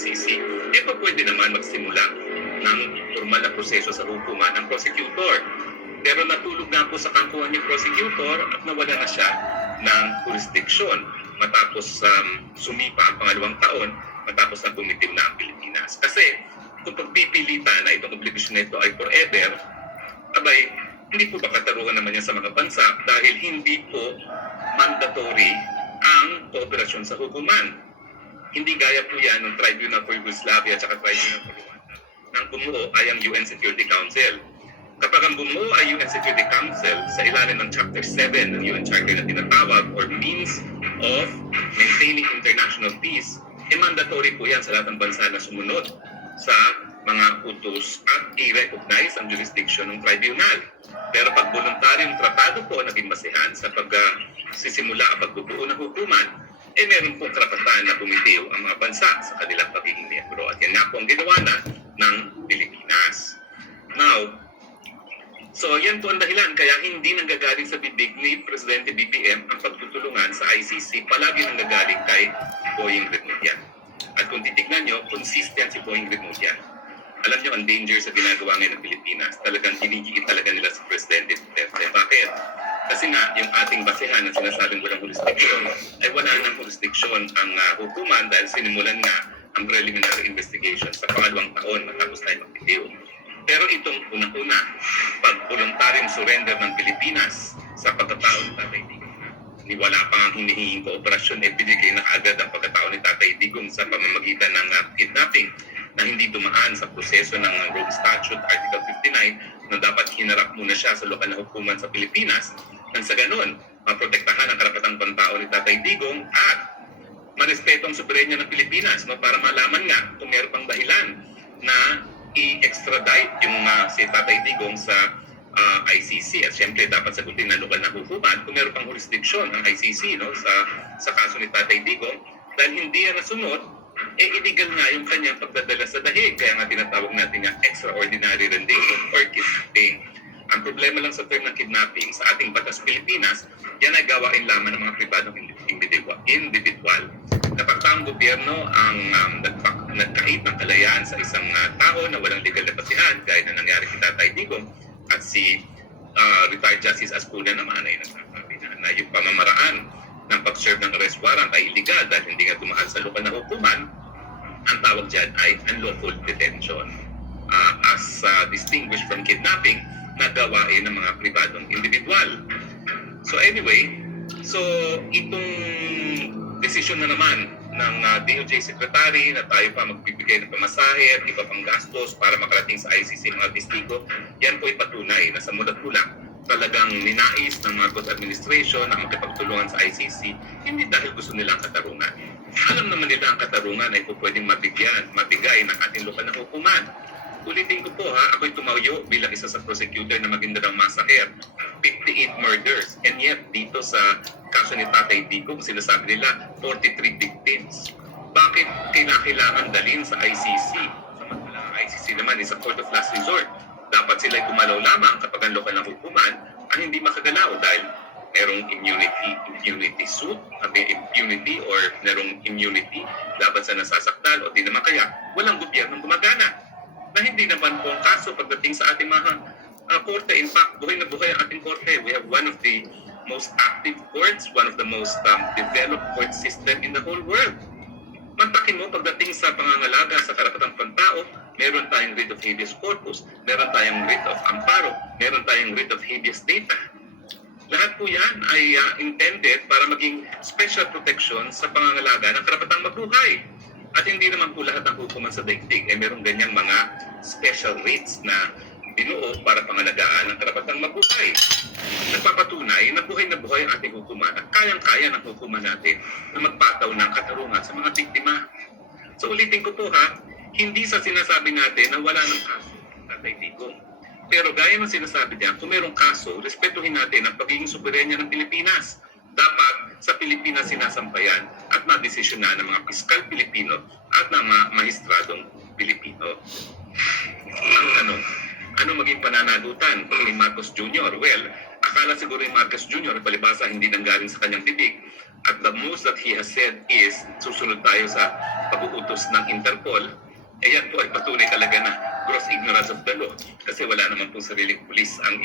ICC, pwede naman magsimula ng formal na proseso sa hukuman ng prosecutor. Pero natulog na po sa kangkuhan yung prosecutor at nawala na siya ng jurisdiction matapos sumipa ang pangalawang taon matapos na bumitiw na ang Pilipinas. Kasi kung pagpipilitan na itong obligasyon na ito ay forever, abay, hindi po ba kataruhan naman yan sa mga bansa dahil hindi po mandatory ang kooperasyon sa hukuman. Hindi gaya po yan ng Tribunal for Yugoslavia at Tribunal for Rwanda. Nang bumuo ay ang UN Security Council. Kapag ang bumuo ay UN Security Council sa ilalim ng Chapter 7 ng UN Charter na tinatawag or Means of Maintaining International Peace, mandatory po yan sa lahat ng bansa na sumunod sa mga utos at i-recognize ang jurisdiction ng tribunal. Pero pag voluntaryong tratado po naging basehan sa pagsisimula ang pagbubuo ng hukuman, meron pong karapatan na bumitiw ang mga bansa sa kanilang pagiging miyembro. At yan nga po ang ginawa na ng Pilipinas. Now, so yan po ang dahilan kaya hindi nanggagaling sa bibig ni Presidente BBM ang pagtutulungan sa ICC, palagi nanggagaling kay Boying Remulla. At kung titignan nyo, consistent si Boying Remulla. Alam nyo, ang danger sa ginagawa ngayon ng Pilipinas, talagang ginigiit talaga nila si Presidente Duterte. Bakit? Kasi nga, yung ating basehan na sinasabing walang jurisdiction, ay wala nang jurisdiction ang hukuman dahil sinimulan nga ang preliminary investigation sa pangalawang taon matapos tayo magbitiw. Pero itong unang-una, pag-voluntaryong surrender ng Pilipinas sa pagkatao ni Tatay Digong. Wala pa ang hinihinging kooperasyon, binigay na agad ang pagkatao ni Tatay Digong sa pamamagitan ng kidnapping na hindi dumaan sa proseso ng Rome Statute Article 59 na dapat hinarap muna siya sa lokal na hukuman sa Pilipinas nang sa ganun, maprotektahan ang karapatang pantao ni Tatay Digong at marespeto ang soberenya ng Pilipinas para malaman nga kung meron pang dahilan na i-extradite yung si Tatay Digong sa ICC at siyempre dapat sagutin na lokal na hukuman kung meron pang jurisdiction ang ICC sa kaso ni Tatay Digong dahil hindi yan nasunod, illegal nga yung kanyang pagdadala sa dahig. Kaya nga tinatawag natin yung extraordinary rendition or kidnapping. Ang problema lang sa term ng kidnapping sa ating batas Pilipinas, yan ay gawain lamang ng mga pribadong individual. Kapag taong gobyerno ang nagkahit ng kalayaan sa isang tao na walang legal na basihan, gaya na nangyari kay Tatay Digong at si retired Justice Ascuna naman ay nagsasabi na yung pamamaraan ng pag-serve ng arrest warrant ay illegal dahil hindi nga dumaan sa lokal na hukuman, ang tawag dyan ay unlawful detention. As distinguished from kidnapping na gawain ng mga pribadong individual. So anyway, itong desisyon na naman ng DOJ Secretary na tayo pa magbibigay ng pamasahe at iba pang gastos para makarating sa ICC mga testigo, yan po ay patunay na sa mulat-ulang talagang ninais ng Marcos administration na makipagtulungan sa ICC, hindi dahil gusto nilang katarungan. Alam naman nila ang katarungan ay po pwedeng mabigay ng ating lokal na hukuman. Ulitin ko po ako'y tumayo bilang isa sa prosecutor na Maguindanao Massacre, 58 murders, and yet dito sa kaso ni Tatay Digong, sinasabi nila 43 victims. Bakit kailangan dalhin sa ICC? Samantala ang ICC naman is a court of last resort. Dapat sila'y gumalaw lamang kapag ang lokal ng hukuman ang hindi makagalaw dahil merong immunity suit, impunity or merong immunity dapat sa nasasaktan o di naman kaya walang gobyernong gumagana. Na hindi naman po ang kaso pagdating sa ating mga korte. In fact, buhay na buhay ang ating korte. We have one of the most active courts, one of the most developed court system in the whole world. Mantakin mo, pagdating sa pangangalaga sa karapatang pantao, meron tayong writ of habeas corpus, meron tayong writ of amparo, meron tayong writ of habeas data. Lahat po yan ay intended para maging special protection sa pangangalaga ng karapatang mabuhay. At hindi naman po lahat ng hukuman sa daigdig ay merong ganyang mga special rates na binuo para pangalagaan ng karapatang mabuhay. Nagpapatunay na buhay ang ating hukuman at kayang-kaya ng hukuman natin na magpataw ng katarungan sa mga biktima. So ulitin ko po hindi sa sinasabi natin na wala ng kaso Tatay Digong. Pero gaya ng sinasabi niya, kung mayroong kaso, respetuhin natin ang pagiging soberenya ng Pilipinas. Dapat sa Pilipinas sinasampayan at madesisyonan ng mga piskal Pilipino at ng mga mahistradong Pilipino. Ang tanong, ano maging pananagutan ni Marcos Jr.? Well, akala siguro ni Marcos Jr. palibasa hindi nanggaling sa kanyang bibig. At the most that he has said is, susunod tayo sa pag-uutos ng Interpol. Eh yan po ay patunay talaga na gross ignorance of the law. Kasi wala naman pong sariling pulis ang